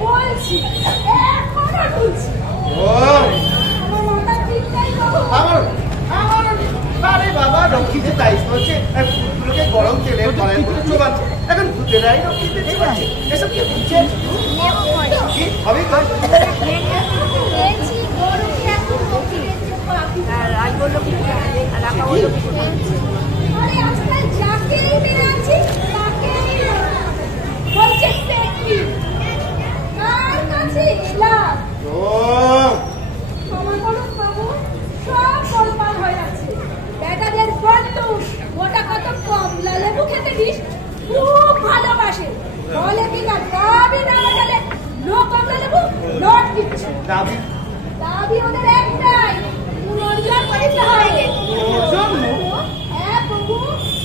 বল নিজেরাই রক্ষিত দিতে পারছে এসব কি বুঝছে হবে খুব ভালোবাসে বলে কিনা দাবি না মেটালে নো কমলা লেবু নোট দিচ্ছে দাবি দাবি ওদের একটাই পুনর্জন্ম করতে হয় হ্যাঁ প্রভু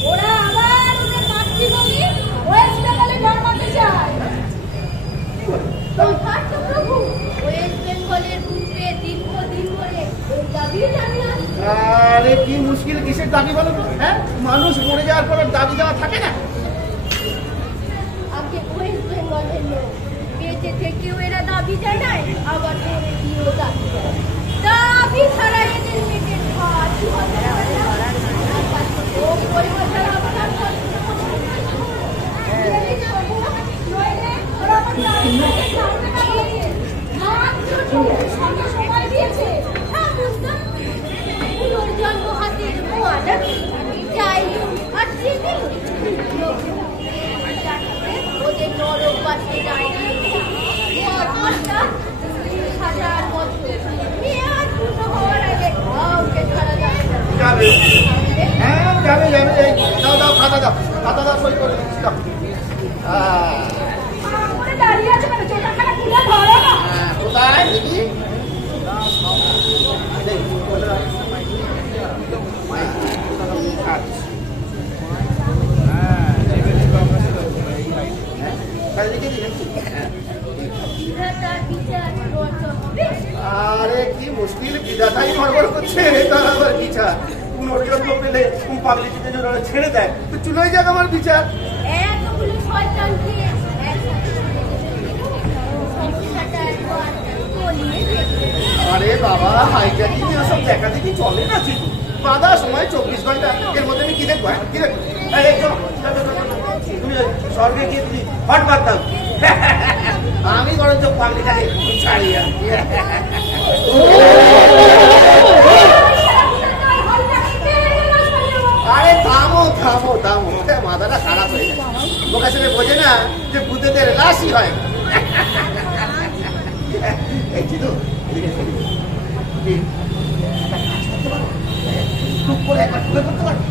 ওরা আবার ওদের মাতৃভূমি ওয়েস্ট বেঙ্গলে জন্মাতে চায় যথার্থ প্রভু ওয়েস্ট বেঙ্গলের পূর্বে দীর্ঘদিন ধরে ওই দাবি জানি না আরে কি মুশকিল কিসের দাবি বলো তো হ্যাঁ মানুষ মরে যাওয়ার পর দাবি দেওয়া থাকে না আগে ওয়েস্ট বেঙ্গলের লোক বেঁচে থেকেও এরা দাবি জানায় আবার মরে গিয়েও দাবি জানায় দাবি ছাড়া এদের পেটের ভাত কি হবে ও পরিবার ছাড়া আমার আর সময় দিয়েছে হ্যাঁ বুঝতাম পুনর্জন্ম হাতের মোয়াটা যাই আর চিনি ওদের নরকবাসী দাঁড়িয়ে মরমটা 30,000 বছর মেয়াদ পূর্ণ হওয়ার আগে কাউকে ছাড়া যাবে না হ্যাঁ যাবে যাবে দাও দাও খাতা দাও সই করে দিচ্ছি দাও দাঁড়িয়ে আছে মানে চোটাখানা খুলে ধরো না কোথায় দেখি আরে কি মুশকিল বিধাতাই নড়বড় করছে তার আবার বিচার পুনর্জন্ম পেলে পাবলিকদের জন্য ছেড়ে দেয় তো চুলোই যাক আমার বিচার এতগুলো শয়তানকে আরে বাবা হাইজ্যাকিং সব দেখা দেখি চলে না ঠিক বাধা সময় 24 ঘন্টা এর মধ্যে আমি কি দেখবো কি দেখবো তুমি স্বর্গে গিয়ে তুমি হট বাঁধতাম আমি বরঞ্চ পাবলিকটাকে ছাড়িয়ে আরে থামো থামো থামো মাথাটা খারাপ হয়ে গেছে লোক আসলে বোঝে না যে ভূতেদের রাশি হয় এই চিদু টুক করে একবার ঢুকে পড়তে পারো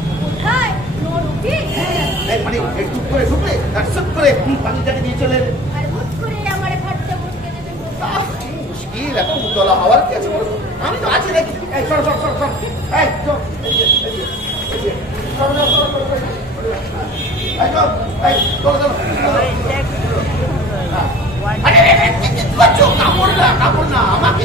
মানে একটু করে ঢুকলে সব করে পানিটাকে দিয়ে চলে এলে মুশকিল এখন উতলা হওয়ার কি আছে আমি তো আছি নাকি এই সর সর সর সর এই চল কাপড় না আমাকে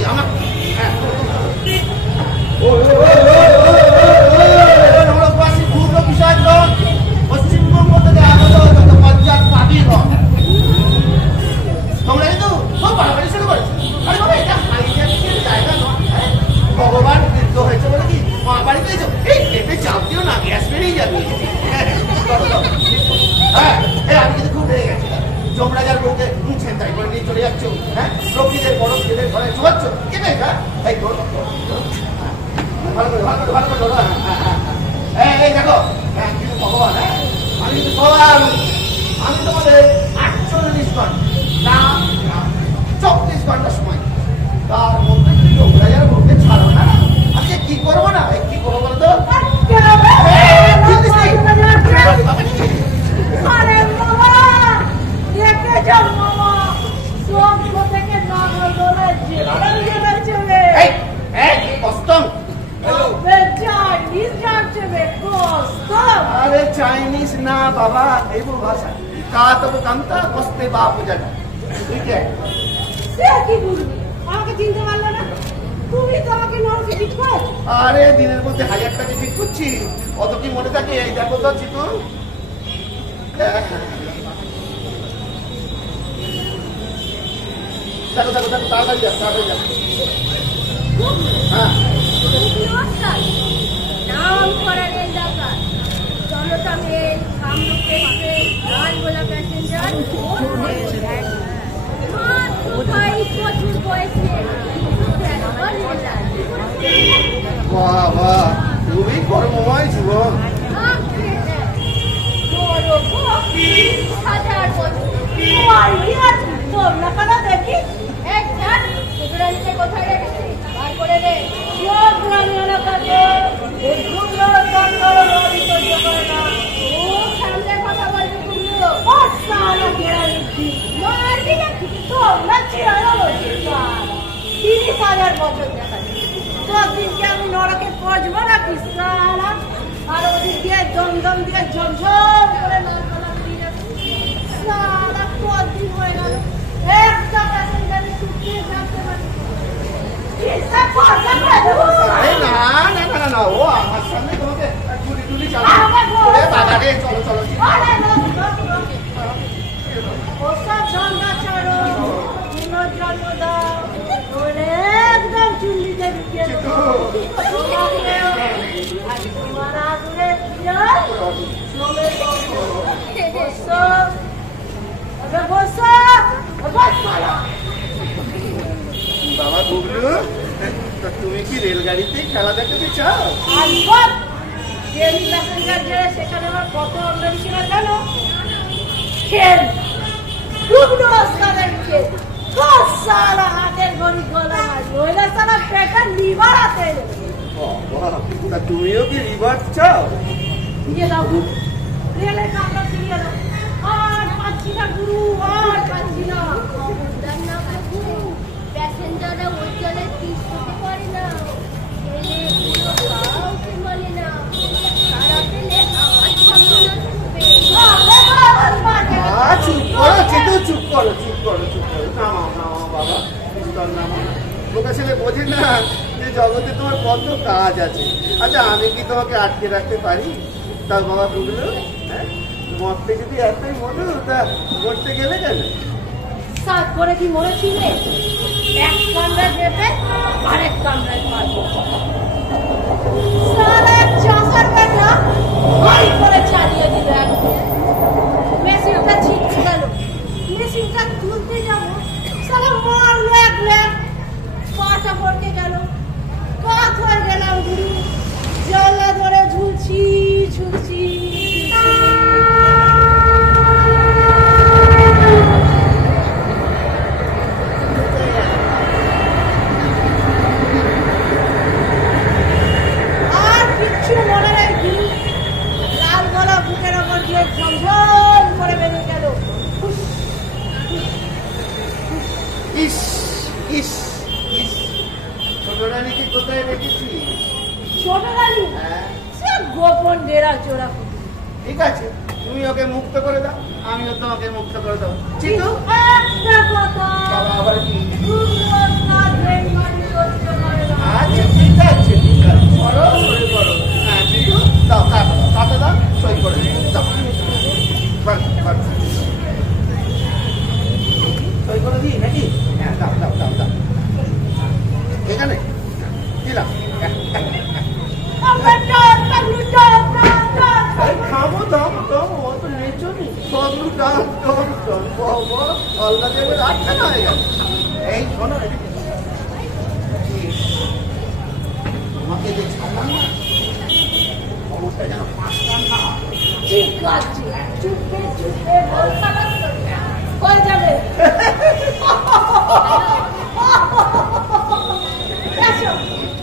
পশ্চিমবঙ্গ থেকে আগত যত পঞ্চায়েত পাবি তোমরা কিন্তু সব বাড়াবাড়ি শুরু করেছো আরে বাবা এটা হাইজ্যাকিংয়ের জায়গা নয় ভগবান বৃদ্ধ হয়েছে বলে কি মা বাড়িতে এসো এই পেটে চাপ দিও না গ্যাস বেরিয়ে যাবে হ্যাঁ আমি কিন্তু খুব রেগে গেছি যমরাজার বউকে ছেন্তাই করে নিয়ে চলে যাচ্ছ হ্যাঁ লক্ষ্মীদের বড় ছেলের ঘরে চুয়াচ্ছ কে এই ভালো করে ধরো এই দেখো কিন্তু ভগবান আমি কিন্তু সবার আমি তোমাদের 48 ঘন্টা 24 ঘন্টা সময় তার মধ্যে যদি যমরাজার বউকে ছাড়ো না আজকে কি করবো না কি করবো বলো তো अरे चाइनीज ना बाबा देवो भाषा का तो वो कांता बसते बाप जाना ठीक है সে কি বুঝলি আমাকে চিনতে পারলো না তুমি তো আমাকে নরকে বিট করো আরে দিনের মধ্যে 1000 টাকা বিট করছি অত কি মনে থাকে এই দেখো তো চিতু দেখো তাড়াতাড়ি যা হ্যাঁ নাম করার ডাকা ষোলোটা mail, Kamrup express, Lalgola passenger, প্রচুর বয়সে বাবা তুমি কর্মময় জীবন। দেখি কোথায় রেখেছি বার করে দে। সামনে কথা বলছো তুমিও মারবি নাকি? 30,000 বছর দেখা তোর দিনকে আমি নরকে পচবো না কি সারা। আর ওদিক দিয়ে দমদম দিয়ে ঝমঝম করে সারা কদিন হয়ে গেল একটা প্যাসেঞ্জারে ছুটতে যাচ্ছে না। ও আমার সামনে তোমাকে টুলি চালাবে বাবা রে। চলো চলো ওসব ঝন্ডা ছাড়ো, পুনর্জন্ম দাও, তোরে একদম চুল্লিতে ঢুকিয়ে দেবো। তোমার আগুনে বাবা গুগলু তুমি কি রেলগাড়িতে খেলা দেখাতে চাও? সেখানে আমার কত আমদানি ছিল জানো? খেল ডুবলো ওস্তাদের খেল সারা হাতের ঘড়ি গলা নইলে সারা পেটের লিভার হাতে। তুমিও কি রিভার চাও? দিয়ে দাও রেলে কামড়া দিয়ে দাও। আর পাচ্ছি না গুরু, আর পাচ্ছি না। প্যাসেঞ্জাররা ওই জলে পিস করতে পারে না, কাউকে বলে না। সারা পেলে চুপ করো নামাও বাবা নামাও। লোকের ছেলে বোঝে না যে জগতে তোমার কত কাজ আছে। আচ্ছা আমি কি তোমাকে আটকে রাখতে পারি? তা বাবা বুঝলো, হ্যাঁ মরতে যদি এতই মনে তা মরতে গেলে কেন? সাত করে কি মরেছিলে? এক কামড়া দেবে আরেক কামড়ায় মারবো। সারা চাষার বেটা ভারী করে চালিয়ে দিল। মেশিনটা ছিটকে গেল, মেশিনটা তুলতে যাবো সারা মারলো এক লেগ, পাটা পড়তে গেল, কাত হয়ে গেলাম গুরু। জলা ধরে ঝুলছি ঝুলছি। কোথায় রেখেছি? ছোট রানী সে গোপন ডেরা চোরা। ঠিক আছে তুমি ওকে মুক্ত করে দাও, আমিও তোমাকে মুক্ত করে দেবো। চিতু একটা কথা আবার কি? আচ্ছা ঠিক আছে করো সই করো। হ্যাঁ চিতু দাও কাটা দাও সই করে দাও। সই করে দিই নাকি? হ্যাঁ দাও এখানে দিলাম। খাবো দম অত নেচো নি সবলু ডাল আল্লাহ দেবের আটটা না হয়ে গেল। এই শোনো তোমাকে যে ছাড়লাম না খবরটা যেন পাঁচটা না। ঠিক আছে চুপে চুপে কই যাবে?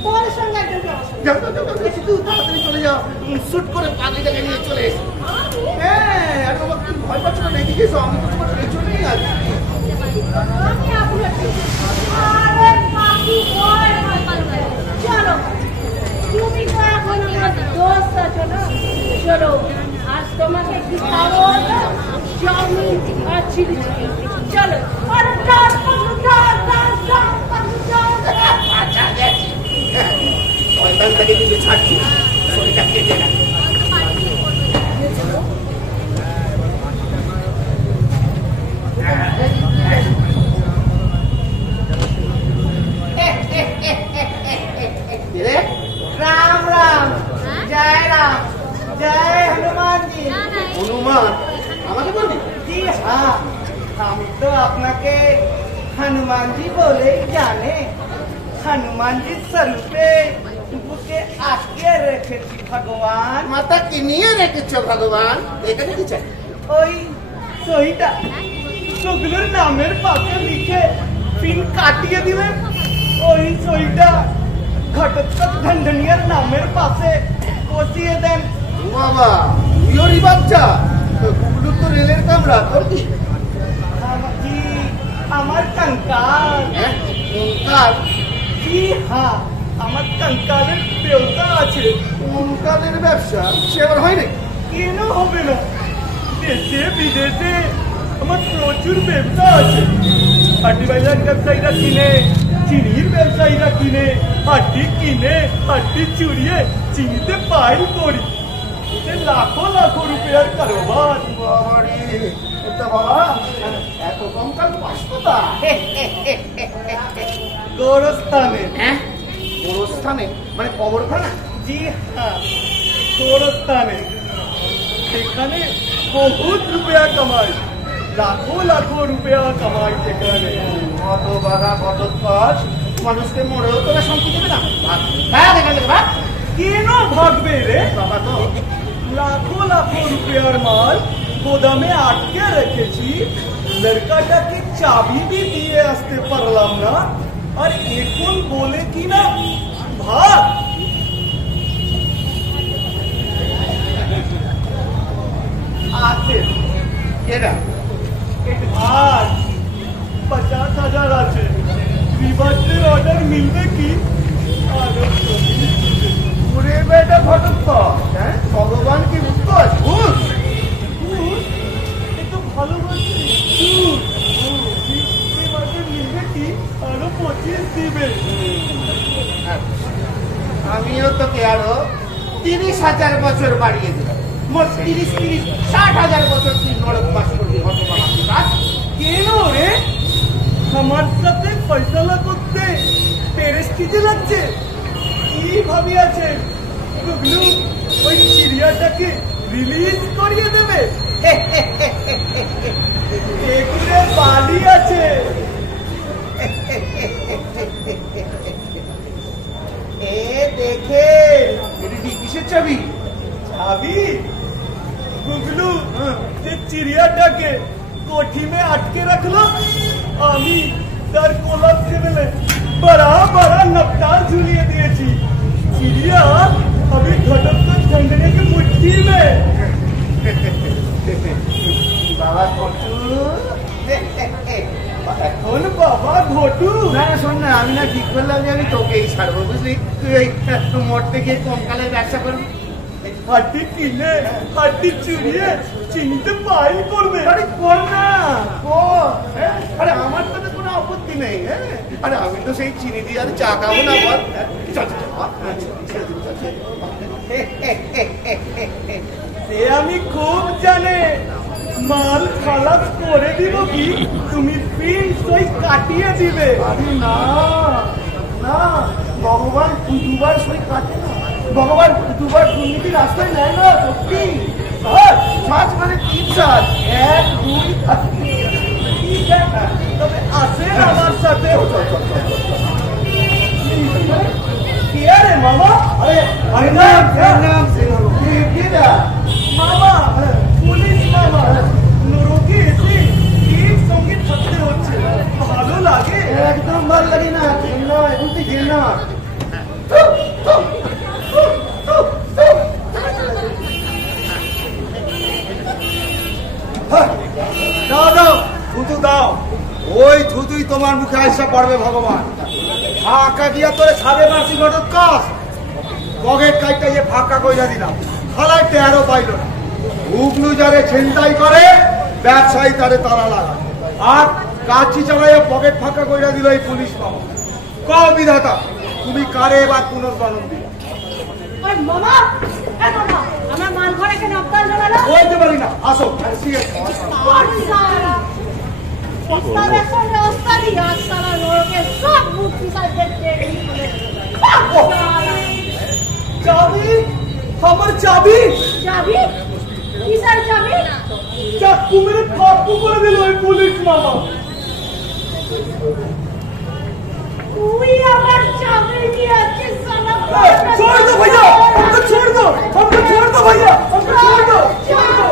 তোমার সঙ্গে তাড়াতাড়ি চলে যাও, শুট করে পাগলিটাকে নিয়ে চলে এসো। হ্যাঁ আর তোমার কি ভয় পাচ্ছ না? দেখে গেছো আমি তো তোমার চলেই আছি। চলো তুমি তো এখন আমার দোস্ত আছো না। চলো আজ তোমাকে কি খাবো? চাউমিন আর চিলি চিকেন। চলো শয়তানটাকে কিন্তু ছাড়ছি, শরীরটা কেটে না। राम राम जय हनुमान হনুমান আমাকে বলবি? জি হ্যাঁ, हम तो আপনাকে हनुमानजी बोले जाने। हनुमानजी स्वरूपे বুকে আটকে রেখেছি ভগবান। মাথা কি নিয়ে রেখেছ ভগবান? এখানে কি চাই? ওই সইটা সগুলোর নামের পাশে লিখে পিন কাটিয়ে দিলেন। ওই সইটা ঘটোৎকচ ঢনঢনিয়ার নামের পাশে বসিয়ে দেন। বাবা ইয়োরি বাচ্চা, গুগলু তো রেলের কামরা, তোর কি? জি আমার कंकाल। কঙ্কাল? জি হ্যাঁ, আমার कंकाলের ব্যবসা আছে। কঙ্কালের ব্যবসা সে আবার হয় নাকি? কেন হবে না? দেশে বিদেশে আমার প্রচুর ব্যবসা আছে। হাড্ডি বাজার ব্যবসায়ীরা কিনে, চিনির ব্যবসায়ীরা কিনে, হাড্ডি কিনে হাড্ডি চুরিয়ে চিনিতে পাইল করি। সে লাখো লাখো রুপিয়ার কারোবার। বাবারে, এটা বাবা এত কঙ্কাল পাস কোথায়? গোরস্থানে। হ্যাঁ, গোরস্থানে মানে কবরখানা? জি হ্যাঁ, গোরস্থানে। সেখানে বহুত রুপিয়া কামাই, লাখো লাখো রুপিয়া কামাই সেখানে। কত বাধা কত কাজ, মানুষকে মরেও তোরা শান্তি দেবে না। ভাগ এখান থেকে ভাগ। কেন ভাগবে রে? বাবা তো লাখো লাখো রুপিয়ার মাল গোদামে আটকে রেখেছি, লড়কাটাকে চাবি भी দিয়ে আসতে পারলাম না, আর এখন বলে কি না ভাগ। আছে কেডা? ভাগ 50,000 আছে। বিবাহের অর্ডার মিলবে কি? আরো ওরে বেটা ঘটোৎকচ, হ্যাঁ ভগবান কি বুঝতে ভূত? এতো ভালোবাসি। মিলবে কি? আরো 25 দিবে। আমিও তোকে আরো 30,000 বছর বাড়িয়ে দিলাম। মোট 60,000 বছর তুই নরক বাস করবি হতভাগা। কেন রে? আমার সাথে ফয়সালা করতে পেরেস্টিজে লাগছে? কি ভাবি আছে গুগলু ওই চিড়িয়াটাকে রিলিজ করিয়ে দেবে? এগুলো বালি আছে। এ দেখে কিসের চাবি? চাবি। গুগলু যে চিড়িয়াটাকে कोठी में अटके रख लो, আমি তার কোলাপ ছেড়ে बड़ा बड़ा नपटार झूलिए दिए थी। चिड़िया अभी घटोत्कच ढंढने की मुट्ठी में। বাবা ঘটু, এখন বাবা ঘটু। না না শোন না, আমি না ঠিক করলাম যে আমি তোকেই ছাড়বো, বুঝলি? তুই এই মরতে গিয়ে কঙ্কালের ব্যবসা করবি। হাড্ডি কিনে হাড্ডি চুরিয়ে চিনিতে পাইল করবে। আরে কর না, কর। হ্যাঁ? আরে আমার তো কোনো আপত্তি নেই। হ্যাঁ, আরে আমি তো সেই চিনি দিয়ে আর চা খাবো না। বল চল চল, ছেড়ে দিবি, চল, ছেড়ে দিবি। সে আমি খুব জানে। মাল খালাস করে দিব কি তুমি পিন সই কাটিয়ে দিবে? আরে না না, ভগবান দুবার সই কাটে না। ভগবান দুবার দুর্নীতি রাস্তায় নেয় না। সত্যি সাজ মানে 3 সাজ, 1 2 3। ঠিক আছে, তবে আসেন আমার সাথে। কে রে মামা? আরে আরে নাম কেডা? মামা পুলিশ মামা। নুরুকে এসে ঠিক সঙ্গে থাকতে হচ্ছে, ভালো লাগে? একদম ভালো লাগে না। ঘেন্না, এখন তুই ঘেন্না। দাও দাও, থুতু দাও। ওই থুতুই তোমার মুখে আইসা পড়বে ভগবান। ফাঁকা দিয়া তোরে ছাড়ে মারছি ঘটোৎকচ। পকেট কাইটাইয়ে ফাঁকা কইরা দিলাম, খালায় টেরও পাইল না। উগলু যারে ছিনতাই করে, ব্যবসায়ী তারে তালা লাগা, আর কাছি চালাইয়া পকেট ফাঁকা কইরা দিল এই পুলিশ মামা। কও বিধাতা, তুমি কারে এবার পুনর্জন্ম দিবে? ওই মামা, এ মামা, আমার মান ঘরে কেন আপনার জড়ালো? বলতে পারি না, আসো। ওস্তাদের সঙ্গে ওস্তাদি, আজ সারা নরকে সব মুক্তি সাজে টেনে চাবি, আমার চাবি। চাবি? কিসের চাবি? চাকু মেরে ফাঁকু করে দিল ওই পুলিশ মামা। তুই আমার চাকরি কি আছে সালা? छोड़ दो भैया, हमको छोड़ दो, हमको छोड़ दो भैया, हमको छोड़ दो, छोड़ दो।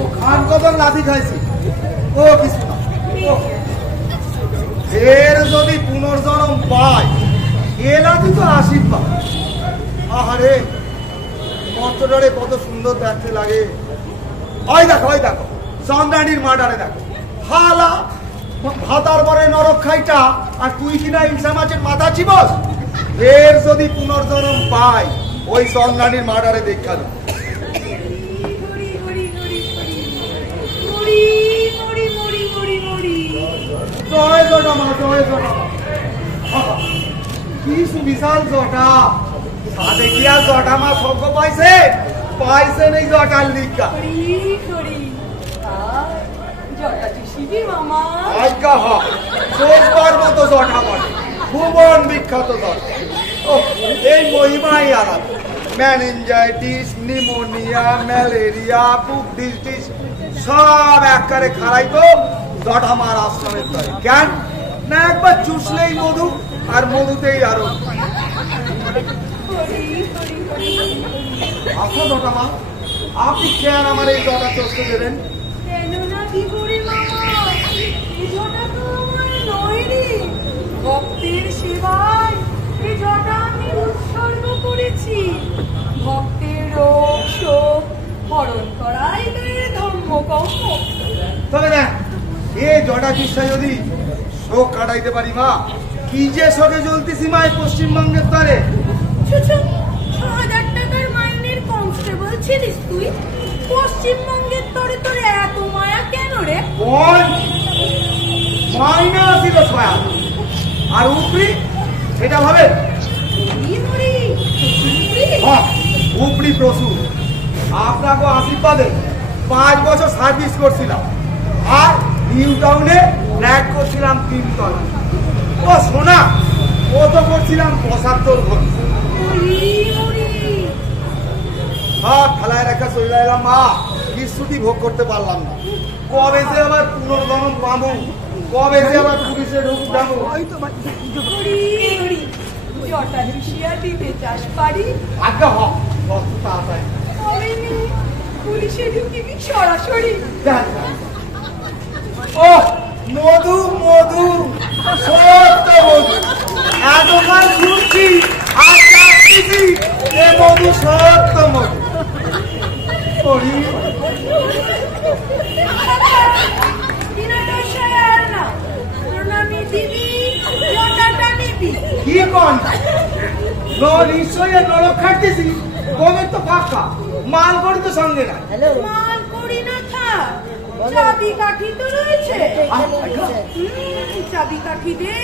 ও খান কদম লাথি খাইছি ও কিছু না। এর যদি পুনর্জন্ম পায় এ লাথি তো আশীর্বাদ। আহারে মন্ত্রটারে কত সুন্দর দেখতে লাগে। ওই দেখো চন্দ্রাণীর মার্ডারে দেখো হালা ভাতার পরে নরক খাইটা আর তুই কিনা ইলসা মাছের মাথা চিবস। এর যদি পুনর্জন্ম পায় ওই চন্দ্রাণীর মার্ডারে দেখালো। জয় জটা মা জয় জটা। কি সুবিশাল জটা। সাথে কি আর জটা মা সঙ্গ পাইছে পাইছে নেই জটার লিখা। আজ্ঞা হ শেষবার মতো জটা বলে ভুবন বিখ্যাত জটা। এই মহিমাই আলাদা। ম্যানেঞ্জাইটিস, নিউমোনিয়া, ম্যালেরিয়া, বুক ডিজিজ সব একবারে খারাই তো জটা মার আশ্রমের তরে। কেন না একবার চুষলেই মধু আর মধুতেই আরো। আচ্ছা জটা মা আপনি কেন আমার এই জটা চষতে দেবেন? ভক্তের সেবায় এই জটা আমি উৎসর্গ করেছি। ভক্তের রোগ শোক হরণ করাই তো এর ধর্মকর্ম। তবে দেখ এই জটা চিকিৎসা যদি শোক কাটাইতে পারি মা কি যে শোকে জ্বলতেছি মা পশ্চিমবঙ্গের তরে। ৬,০০০ টাকার মাইনের কনস্টেবল ছিলিস তুই, পশ্চিমবঙ্গের তরে তোর এত মায়া কেন রে? কোন মাইনা ছিল ৬,০০০ আর উপরি সেটা ভাবে উপরি প্রচুর। আপনাকে আশীর্বাদে ৫ বছর সার্ভিস করছিলাম আর নিউ টাউনে ফ্ল্যাট করছিলাম ৩ তলা। ও সোনা ও তো করছিলাম ৭৫ ঘর। সব খেলায় রেখা চলে এলাম মা কিছুটি ভোগ করতে পারলাম না। কবে যে আবার পুনর্জন্ম পাবো কবে যে আবার পুলিশের ঢুক যাবো। জটা ঝুষিয়া দিতে চাস পারি? আজ্ঞা হ তাড়াতাড়ি পুলিশে ঢুকিবি সরাসরি। ও মধু মধু সত্য মধু এতকাল ঘুরছি আর যাচ্ছি এ মধু সত্য মধু। কি কন নিশ্চয় নরক খাটতেছি গমের তো ফাঁকা মাল করি তো সঙ্গে না। মাল করি না থাক চাবি কাঠি তো রয়েছে। চাবি কাঠি দে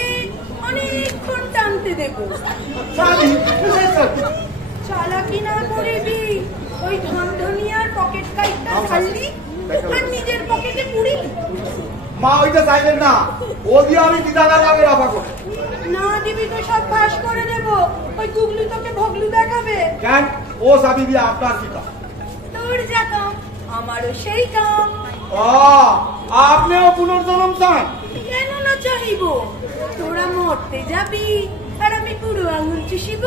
অনেকক্ষণ টানতে দেবো। চালাকি না করবি ওই ধনধনিয়ার পকেট কাইটটা ঢাললি আর নিজের পকেটে পুরিবি। মা ওইটা চাইবেন না ও দিয়ে আমি দিদাগার লাগে রাফা করি না দিবি তো সব ফাঁস করে দেবো। ওই গুগলু তোকে ভগলু দেখাবে। কেন ও চাবি দিয়ে আপনার কি কাম? তোর যা কাম আমারও সেই কাম। আপনিও পুনর্জন্ম চান? কেন না চাইব? তোরা মরতে যাবি আর আমি পুরো আঙুল চুষিব।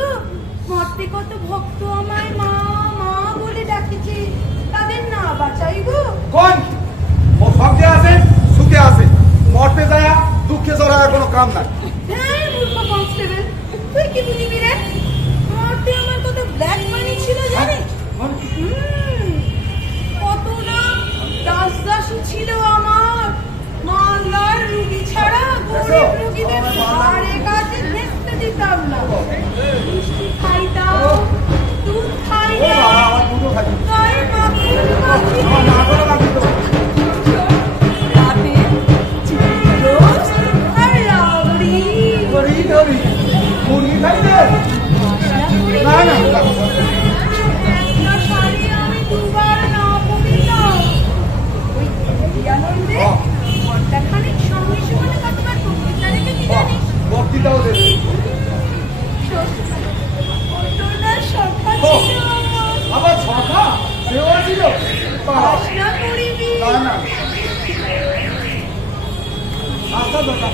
মরতে কত ভক্ত আমায় মা মা বলে ডাকেছে তাদের না বাঁচাইব? কোন ও ভক্তে আছে সুখে আছে মরতে যায় দুঃখে জড়ার কোনো কাম নাই। হ্যাঁ মূর্খ কনস্টেবল তুই কি বুঝবি রে? মরতে আমার কত ব্ল্যাক মানি ছিল জানিস? কত না দাসদাসী ছিল আমার। মালদার রুগী ছাড়া গরিব রুগীদের ধারে কাছে দেখতে দিতাম না। মিষ্টি খাইতাম দুধ খাইতাম গায়ে মাখন মাখিয়ে রাতে চিংড়ি রোস্ট আর রাবড়ি। মুরগি খাইতে না না একটা শাড়ি আমি দুবার না পরিতাম। ওই আনন্দে ঘন্টা খানিক সঙ্গে সঙ্গে কতবার বক্তৃতা রেখেছি জানিস? বক্তৃতাও দেবে কত না সভা ছিল আমার। বাসনা করিবি। না আচ্ছা দাদা,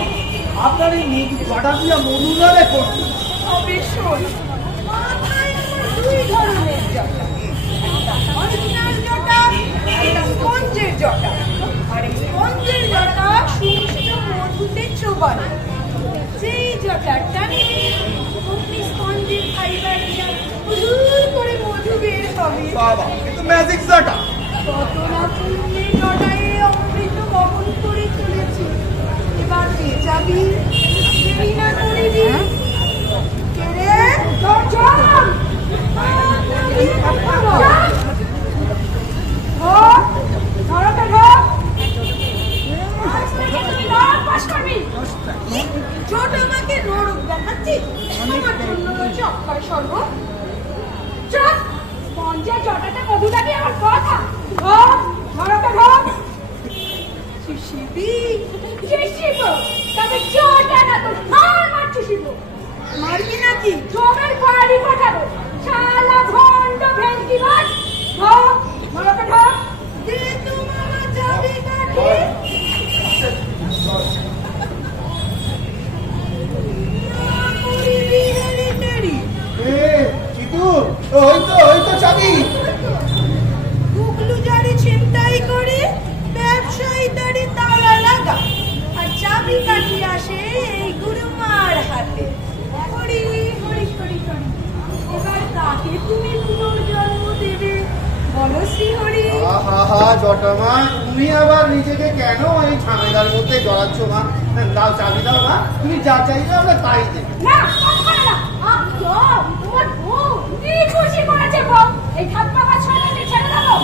আপনার এই জটা দিয়া মধুরারে করছি। তবে শোন, মাথায় আমার দুই ধরনের জটা, একটা অরিজিনাল জটা, একটা স্পঞ্জের জটা। আর এই স্পঞ্জের জটা শুষ্ক মধুতে চোবানো। যেই জটাটা নিবি অমনি স্পঞ্জের ফাইবার দিয়া হুড় করে মধু বের হবে। বাবা, কিন্তু ম্যাজিক জটা। কত না পুণ্যে জটায় অমৃত বহন করে চলেছে। এবার কে যাবি, দেরি না করিবি। কে রে? দরজান! ধরকে ধর। ছোট আমাকে নরক দেখাচ্ছি, আমার জন্য রয়েছে অক্ষয় স্বর্গ। চল, স্পঞ্জের জটাটা মধু দাবি আমার কথা। ধরকে ধর। শিশিবি শিশিব, তবে জটা না তো হার মারছি শিব। মারবি নাকি? জমের বাড়ি পাঠাবো। শালা ভণ্ড ভেঙ্কিবাজ। ধরকে ধর। দে তোমার যাবি কাঠি। ওই তো চাবি। গুগলু জারি ছিনতাই করে ব্যবসায়ী দাঁড়ি তালা লাগা, আর চাবি কাঠি আসে এই গুরুমার হাতে। হরি হরি হরি হরি, এবার কাকে তুমি পুনর্জন্ম দেবে বলো শ্রী হরি। জটামা, তুমি আবার নিজেকে কেন এই ঝামেলার মধ্যে জড়াচ্ছ মা? দাও চাবি দাও মা, তুমি যা চাইবে আমরা তাই দেবো। না, কথা না। তোমার বউ কি খুশি করেছে বউ? এই ঠাপ্পা বা ছড়াতে ছেড়ে দেবো।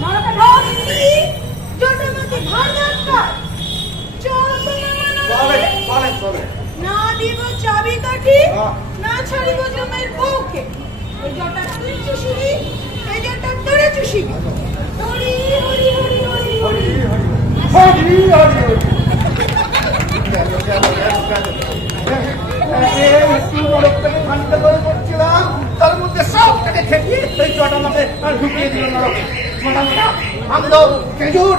নরকে ঢোক। জটামাকে ঘর দরকার। চল চলে না দিব চাবি কাঠি, না ছাড়িব জমের বউকে। এই জটা তুই চুষিবি, এই জটা তোরে চুষিবি। হরি হরি হরি হরি হরি হরি হরি হরি। একটু নরকটাকে ঠান্ডা করে করছিলাম, তার মধ্যে সবটাকে খেপিয়ে এই জটামাকে ঢুকিয়ে দিল নরকে। আমি তো খেজুর।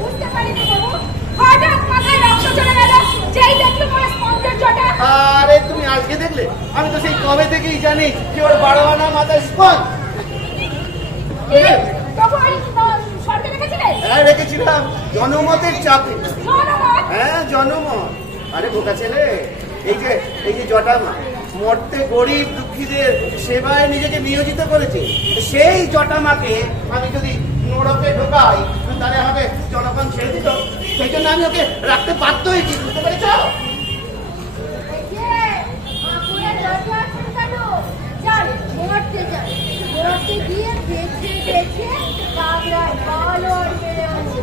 বুঝতে পারিনি বাবু, হঠাৎ মাথায় রক্ত চলে গেল যেই দেখলো মোর স্পঞ্জের জটা। আরে তুমি আজকে দেখলে? আমি তো সেই কবে থেকেই জানি যে ওর 12 আনা মাথায় স্পঞ্জ। তবু এই শর্তে রেখেছিলে? হ্যাঁ রেখেছিলাম, জনমতের চাপে। জনমত? হ্যাঁ জনমত। আরে বোকা ছেলে, এই যে জটামা মরতে গরিব দুঃখীদের সেবায় নিজেকে নিয়োজিত করেছে, সেই জটামাকে আমি যদি নরকে ঢোকাই তাহলে আমাকে জনগণ ছেড়ে দিত। সেই জন্য আমি ওকে রাখতে বাধ্য হয়েছি, বুঝতে পেরেছ? মরতে গিয়ে বেছে বেছে কাগড়ায় পালর মেরে আছে।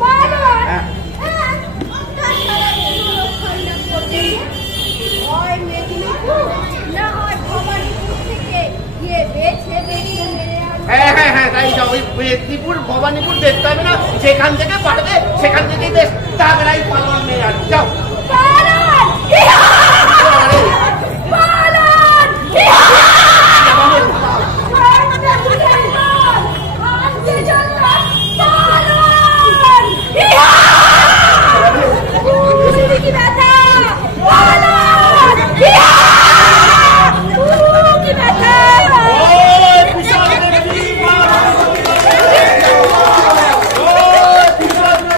তাছাড়া কোনো ঠান্ডা করতে হয় মেদিনীপুর, না হয় ভবানীপুর থেকে গিয়ে বেছে বেছে মেরে আসবে। হ্যাঁ তাই যাও। ওই মেদিনীপুর ভবানীপুর দেখতে হবে না, যেখান থেকে পারবে সেখান থেকেই বেশ তাগড়াই পালন মেরে আসবে। যাও।